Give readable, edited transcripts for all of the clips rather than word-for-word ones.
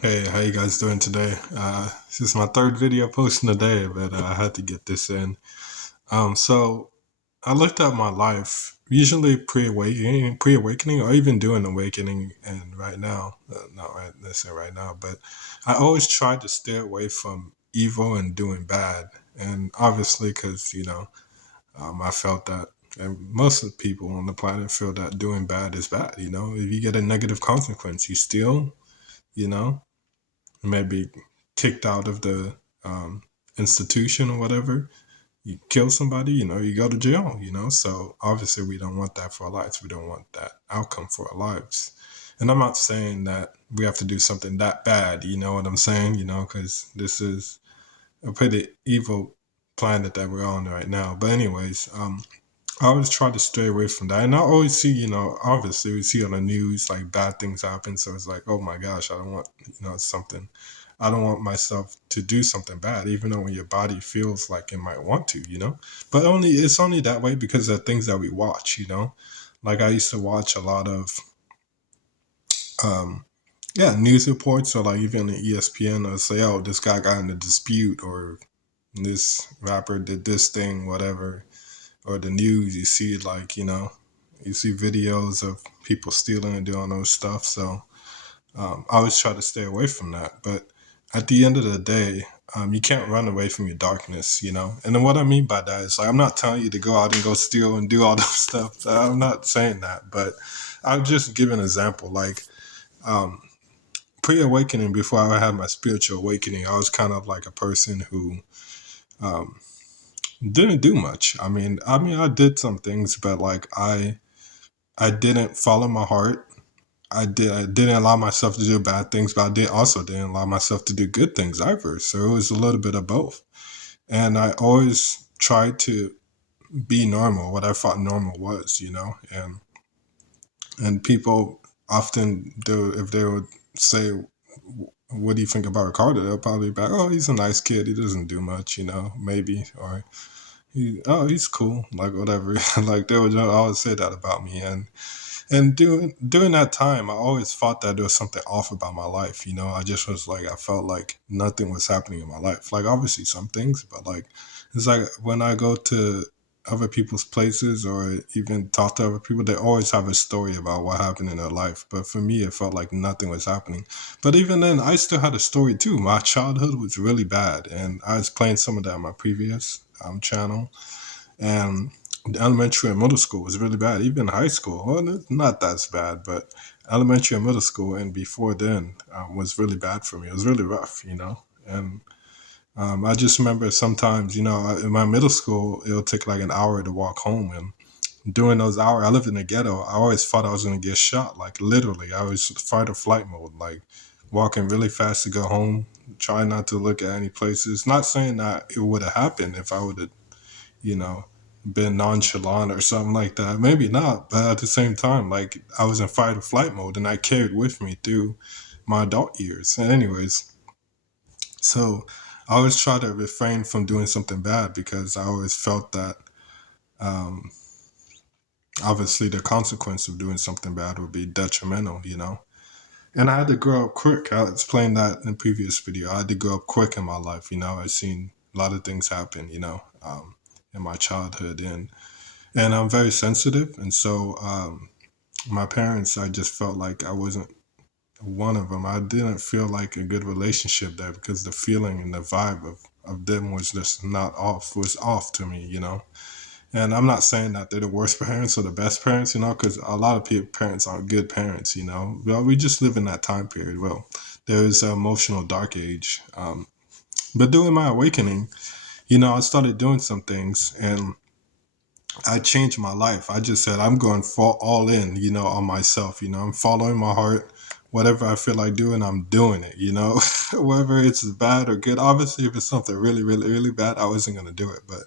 Hey, how you guys doing today? This is my third video posting today, but I had to get this in. So I looked at my life, usually pre-awakening, or even doing awakening, and right now, not right, let's say right now, but I always try to stay away from evil and doing bad, and obviously, because I felt that. And most of the people on the planet feel that doing bad is bad. If you get a negative consequence, you steal, you know, maybe kicked out of the um, institution or whatever, you kill somebody, you go to jail, So obviously, we don't want that for our lives. We don't want that outcome for our lives. And I'm not saying that we have to do something that bad, you know what I'm saying? Because this is a pretty evil planet that we're on right now. But, anyways, I always try to stay away from that. And I always see, obviously we see on the news like bad things happen. So it's like, oh my gosh, I don't want, something. I don't want myself to do something bad, even though when your body feels like it might want to. But it's only that way because of things that we watch. Like I used to watch a lot of um yeah, news reports or like even the ESPN or say, oh, this guy got in a dispute or this rapper did this thing, whatever, or the news, you see like, you see videos of people stealing and doing those stuff. So I always try to stay away from that. But at the end of the day, you can't run away from your darkness. And then what I mean by that is like, I'm not telling you to go out and go steal and do all those stuff. I'm not saying that, but I'll just give an example. Like pre-awakening, before I had my spiritual awakening, I was kind of like a person who um, didn't do much. I did some things, but like I didn't follow my heart. I didn't allow myself to do bad things, but I didn't allow myself to do good things either. So it was a little bit of both. And I always tried to be normal, what I thought normal was. And people often do, if they would say, what do you think about Ricardo? They'll probably be like, oh, he's a nice kid. He doesn't do much, maybe. Or, he's cool, like whatever. Like they would always say that about me. And during that time, I always thought that there was something off about my life. I just was like, I felt like nothing was happening in my life. Like, obviously, some things, but like, it's like when I go to other people's places or even talk to other people, they always have a story about what happened in their life. But for me, it felt like nothing was happening. But even then, I still had a story too. My childhood was really bad. And I was playing some of that on my previous channel. And elementary and middle school was really bad. Even high school, well, not that bad, but elementary and middle school and before then was really bad for me. It was really rough. And I just remember sometimes, in my middle school, it'll take like an hour to walk home. And during those hours, I lived in the ghetto. I always thought I was going to get shot. Like literally, I was fight or flight mode, like walking really fast to go home, try not to look at any places. Not saying that it would have happened if I would have you know, been nonchalant or something like that. Maybe not, but at the same time, like I was in fight or flight mode and I carried with me through my adult years. And anyways, so I always try to refrain from doing something bad because I always felt that um, obviously the consequence of doing something bad would be detrimental. And I had to grow up quick. I explained that in the previous video. I had to grow up quick in my life. I've seen a lot of things happen, in my childhood. And I'm very sensitive, and so my parents, I just felt like I wasn't one of them. I didn't feel like a good relationship there because the feeling and the vibe of them was just not off, was off to me. And I'm not saying that they're the worst parents or the best parents, because a lot of people, parents aren't good parents. Well, we just live in that time period. Well, there is an emotional dark age. But during my awakening, I started doing some things and I changed my life. I just said I'm going for all in, on myself. I'm following my heart. Whatever I feel like doing, I'm doing it. Whether it's bad or good. Obviously, if it's something really, really, really bad, I wasn't gonna do it. But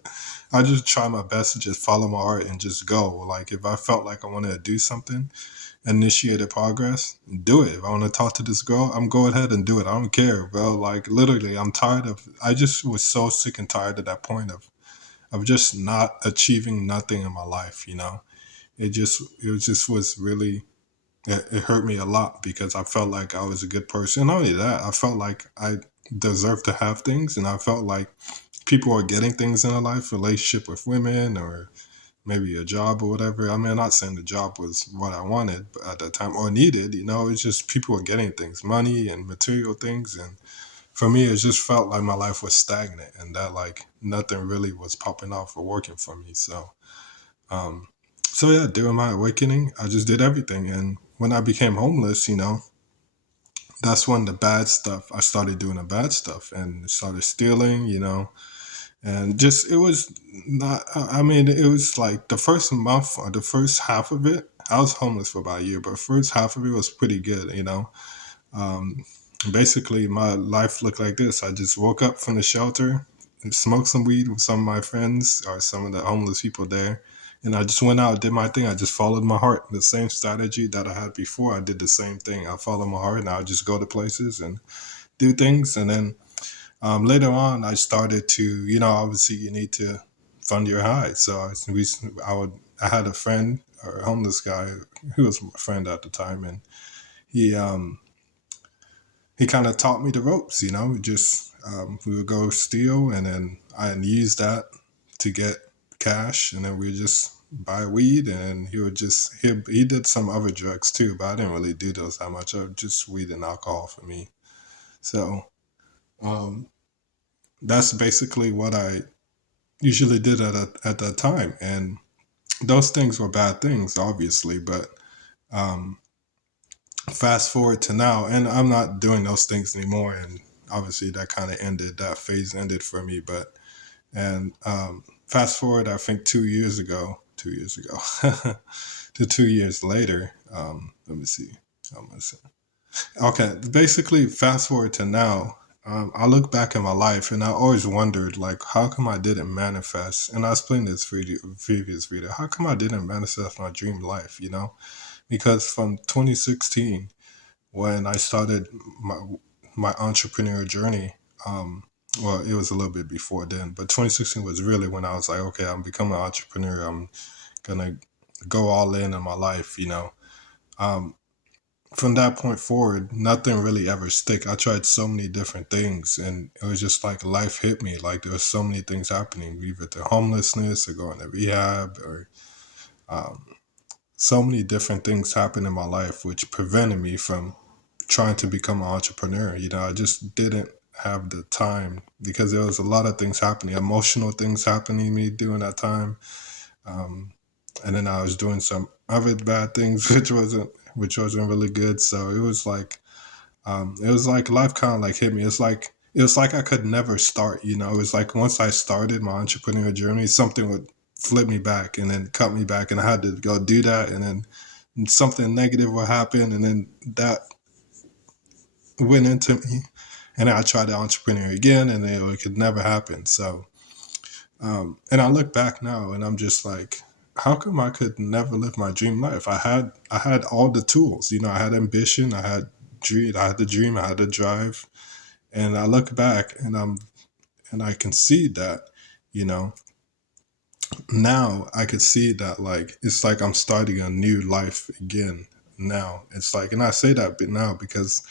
I just try my best to just follow my heart and just go. Like if I felt like I wanted to do something, initiate a progress, do it. If I want to talk to this girl, I'm go ahead and do it. I don't care, bro. Like literally, I'm tired of. I just was so sick and tired at that point of just not achieving nothing in my life. It just was really. it hurt me a lot because I felt like I was a good person. Not only that, I felt like I deserved to have things, and I felt like people are getting things in their life, relationship with women, or maybe a job or whatever. I mean, I'm not saying the job was what I wanted at that time or needed. It's just people were getting things, money and material things, and for me, it just felt like my life was stagnant, and that like nothing really was popping off or working for me. Um, so yeah, during my awakening, I just did everything, and when I became homeless, that's when the bad stuff. I started doing the bad stuff and started stealing. And just it was not. I mean, it was like the first month or the first half of it. I was homeless for about a year, but first half of it was pretty good. Um, Basically, my life looked like this. I just woke up from the shelter, and smoked some weed with some of my friends or some of the homeless people there. And I just went out, did my thing. I just followed my heart. The same strategy that I had before, I did the same thing. I followed my heart and I would just go to places and do things. And then later on, I started to, obviously you need to fund your high. So I had a friend, or a homeless guy, who was my friend at the time, and he, um, he kind of taught me the ropes. Just we would go steal, and then I use that to get cash, and then we just buy weed, and he did some other drugs too, but I didn't really do those that much. Just weed and alcohol for me. So um, that's basically what I usually did at that time, and those things were bad things, obviously, but. Um, Fast forward to now, and I'm not doing those things anymore, and obviously that kind of ended, that phase ended for me. But and fast forward, I think 2 years ago, 2 years ago, to 2 years later. Let me see. I'm gonna say. Okay, basically, fast forward to now. I look back at my life, and I always wondered, like, how come I didn't manifest? And I explained this previous video. How come I didn't manifest my dream life? Because from 2016, when I started my entrepreneur journey. Well, it was a little bit before then, but 2016 was really when I was like, okay, I'm becoming an entrepreneur. I'm gonna go all in my life. Um, from that point forward, nothing really ever stick. I tried so many different things, and it was just like life hit me. Like there was so many things happening, either the homelessness or going to rehab, or um, so many different things happened in my life, which prevented me from trying to become an entrepreneur. I just didn't have the time because there was a lot of things happening, emotional things happening to me during that time. Um, and then I was doing some other bad things, which wasn't really good. So it was like life kind of like hit me. It was like I could never start. It was like once I started my entrepreneur journey, something would flip me back and then cut me back, and I had to go do that, and then something negative would happen, and then that went into me, and I tried to entrepreneur again, and it could never happen. So, and I look back now, and I'm just like, how come I could never live my dream life? I had all the tools. I had ambition, I had the dream, I had the drive, and I look back, and I can see that, you know, now I could see that like it's like I'm starting a new life again. Now it's like, and I say that now because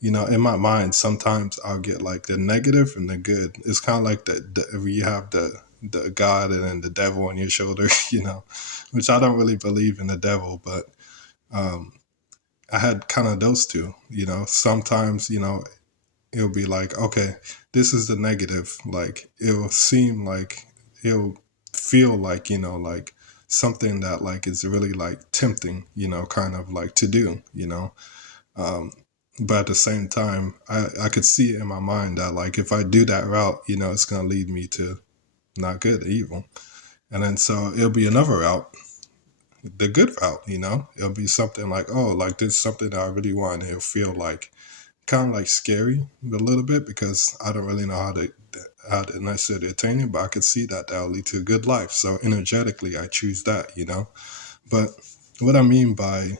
in my mind, sometimes I'll get like the negative and the good. It's kind of like you have the God and then the devil on your shoulder, which I don't really believe in the devil, but um, I had kind of those two. Sometimes it'll be like, okay, this is the negative. Like it'll seem like it'll feel like like something that like is really like tempting, kind of like to do, um, but at the same time, I could see it in my mind that like if I do that route, it's gonna lead me to not good, evil. And then so it'll be another route, the good route, It'll be something like, oh, like this is something that I really want. And it'll feel like kind of like scary a little bit because I don't really know how to necessarily attain it, but I could see that that'll lead to a good life. So energetically I choose that. But what I mean by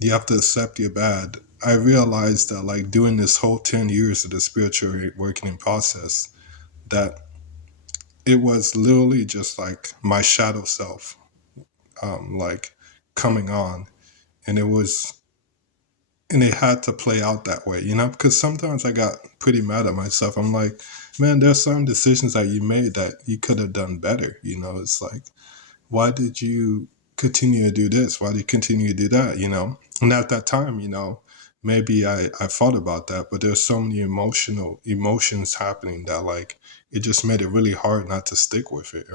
you have to accept your bad. I realized that like doing this whole 10 years of the spiritual awakening process, that it was literally just like my shadow self, like coming on. and it had to play out that way, because sometimes I got pretty mad at myself. I'm like, man, there's some decisions that you made that you could have done better. It's like, why did you continue to do this? Why did you continue to do that? And at that time, maybe I thought about that, but there's so many emotions happening that, like, it just made it really hard not to stick with it,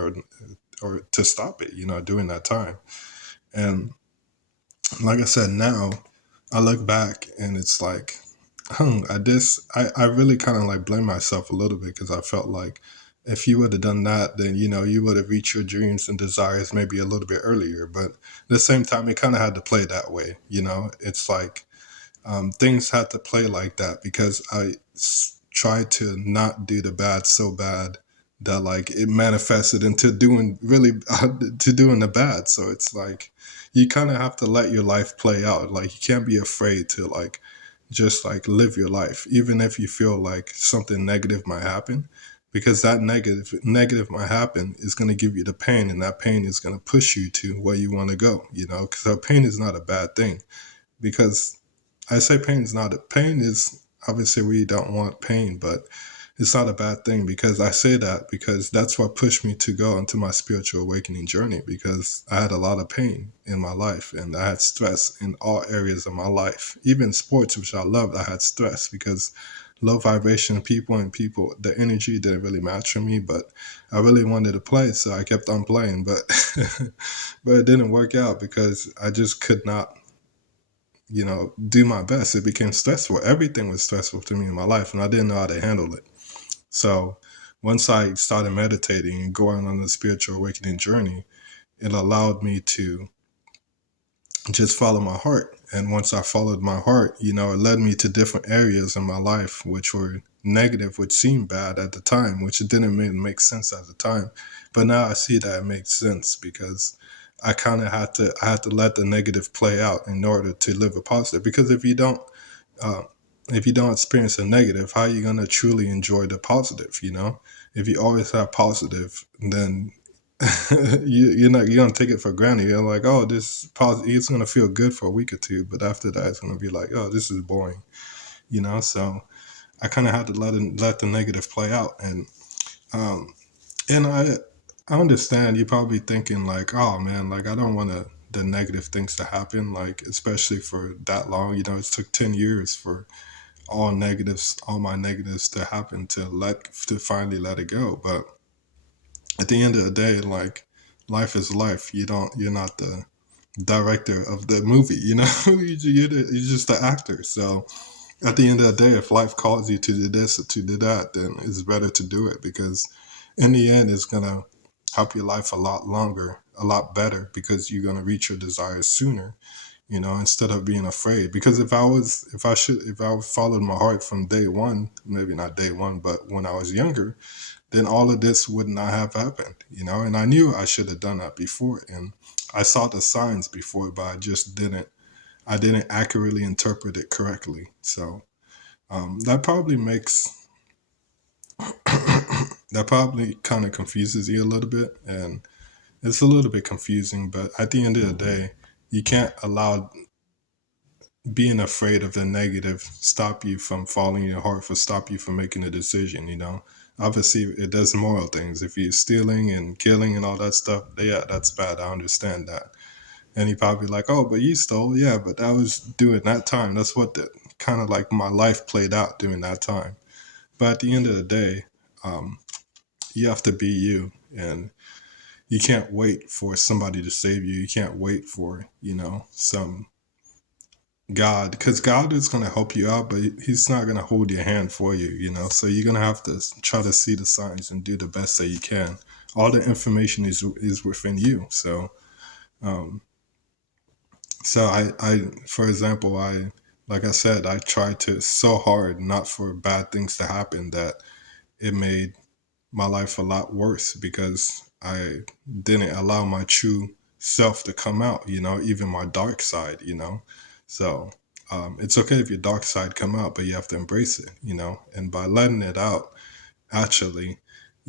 or to stop it, during that time. And like I said, now I look back and it's like, I really kind of like blame myself a little bit, because I felt like if you would have done that, then you would have reached your dreams and desires maybe a little bit earlier. But at the same time, it kind of had to play that way. It's like, things had to play like that, because tried to not do the bad so bad that, like, it manifested into doing really to doing the bad. So it's like, you kind of have to let your life play out. Like, you can't be afraid to, like, just like live your life, even if you feel like something negative might happen, because that negative might happen is going to give you the pain, and that pain is going to push you to where you want to go. Because pain is not a bad thing, because I say pain is obviously, we don't want pain, but it's not a bad thing, because I say that because that's what pushed me to go into my spiritual awakening journey, because I had a lot of pain in my life, and I had stress in all areas of my life. Even sports, which I loved, I had stress because low vibration people, the energy didn't really match for me, but I really wanted to play, so I kept on playing, but but it didn't work out because I just could not do my best. It became stressful. Everything was stressful to me in my life, and I didn't know how to handle it. So once I started meditating and going on the spiritual awakening journey, it allowed me to just follow my heart. And once I followed my heart, it led me to different areas in my life which were negative, which seemed bad at the time, which it didn't make sense at the time. But now I see that it makes sense, because I had to let the negative play out in order to live a positive. Because uh, if you don't experience a negative, how are you gonna truly enjoy the positive? If you always have positive, then you're gonna take it for granted. You're like, oh, this positive, it's gonna feel good for a week or two, but after that, it's gonna be like, oh, this is boring. So I kind of had to let the negative play out, um, and I understand you're probably thinking like, oh man, like, I don't want the negative things to happen, like, especially for that long. It took 10 years for all my negatives to happen, to finally let it go. But at the end of the day, like, life is life. You're not the director of the movie, you're just the actor. So at the end of the day, if life calls you to do this or to do that, then it's better to do it, because in the end, it's gonna help your life a lot longer, a lot better, because you're gonna reach your desires sooner. Instead of being afraid. Because if I followed my heart from day one, maybe not day one, but when I was younger, then all of this would not have happened. And I knew I should have done that before, and I saw the signs before, but I didn't accurately interpret it correctly. So that probably makes that probably kind of confuses you a little bit, and it's a little bit confusing. But at the end of the day, you can't allow being afraid of the negative stop you from following your heart, or stop you from making a decision. Obviously, it does moral things. If you're stealing and killing and all that stuff, yeah, that's bad. I understand that. And he probably like, oh, but you stole. Yeah, but that was during that time. That's what the kind of like my life played out during that time. But at the end of the day, um, you have to be you, and you can't wait for somebody to save you. You can't wait for some God, because God is going to help you out, but He's not going to hold your hand for you. So you're going to have to try to see the signs and do the best that you can. All the information is within you. So um, I for example, like I said, I tried to so hard not for bad things to happen, that it made my life a lot worse, because I didn't allow my true self to come out, even my dark side. So it's okay if your dark side come out, but you have to embrace it, and by letting it out, actually,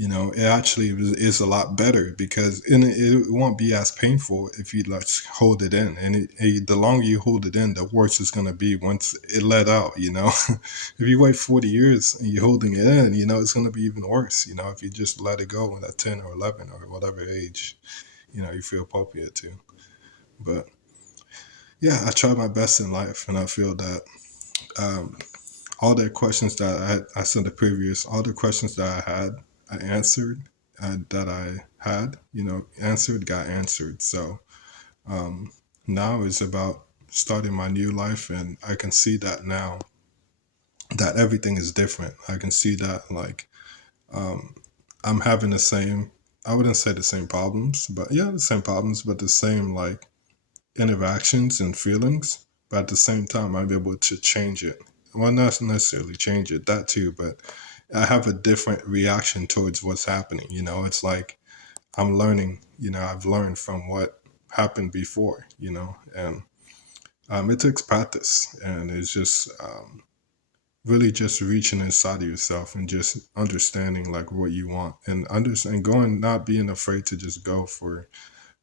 it actually is a lot better because it won't be as painful if you like hold it in, and the longer you hold it in, the worse it's going to be once it let out. If you wait 40 years and you're holding it in, it's going to be even worse. If you just let it go at 10 or 11 or whatever age, you feel appropriate to. But yeah, I try my best in life, and I feel that um, all the questions that I said the previous, all the questions that I answered, that I had, answered, got answered. So um, now it's about starting my new life, and I can see that now that everything is different. I can see that like um, I'm having the same. I wouldn't say the same problems, but yeah, the same problems, but the same like interactions and feelings, but at the same time, I'll be able to change it. Well, not necessarily change it, that too, but I have a different reaction towards what's happening. It's like I'm learning, I've learned from what happened before, and it takes practice, and it's just really just reaching inside of yourself and just understanding like what you want and understand going, not being afraid to just go for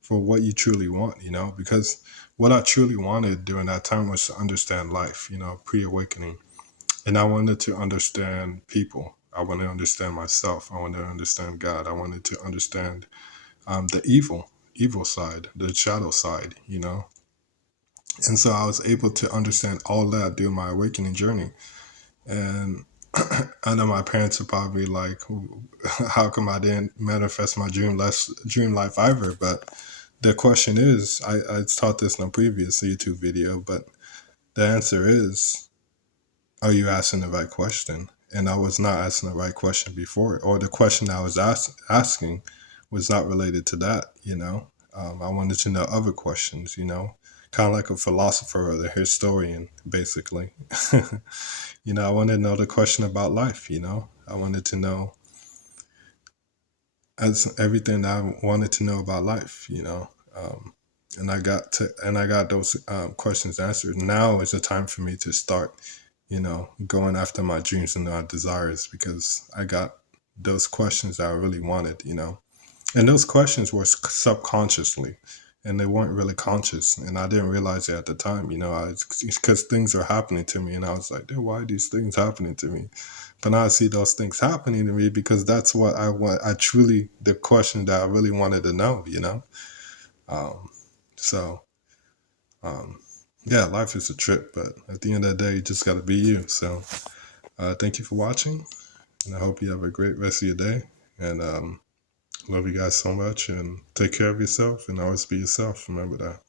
what you truly want, because what I truly wanted during that time was to understand life, pre awakening. And I wanted to understand people. I wanted to understand myself. I wanted to understand God. I wanted to understand the evil side, the shadow side, And so I was able to understand all that during my awakening journey. And I know my parents are probably like, how come I didn't manifest my dream life either? But the question is, I taught this in a previous YouTube video, but the answer is, are you asking the right question? And I was not asking the right question before, or the question I was asking was not related to that, I wanted to know other questions, kind of like a philosopher or a historian, basically. I wanted to know the question about life, I wanted to know as everything that I wanted to know about life, and I got those questions answered. Now is the time for me to start, going after my dreams and my desires because I got those questions that I really wanted, and those questions were subconsciously, and they weren't really conscious, and I didn't realize it at the time, because things are happening to me, and I was like, why are these things happening to me? But now I see those things happening to me because that's what I want. I truly, the question that I really wanted to know, Um, so, um, yeah, life is a trip, but at the end of the day, you just got to be you. So, thank you for watching, and I hope you have a great rest of your day. And love you guys so much, and take care of yourself, and always be yourself. Remember that.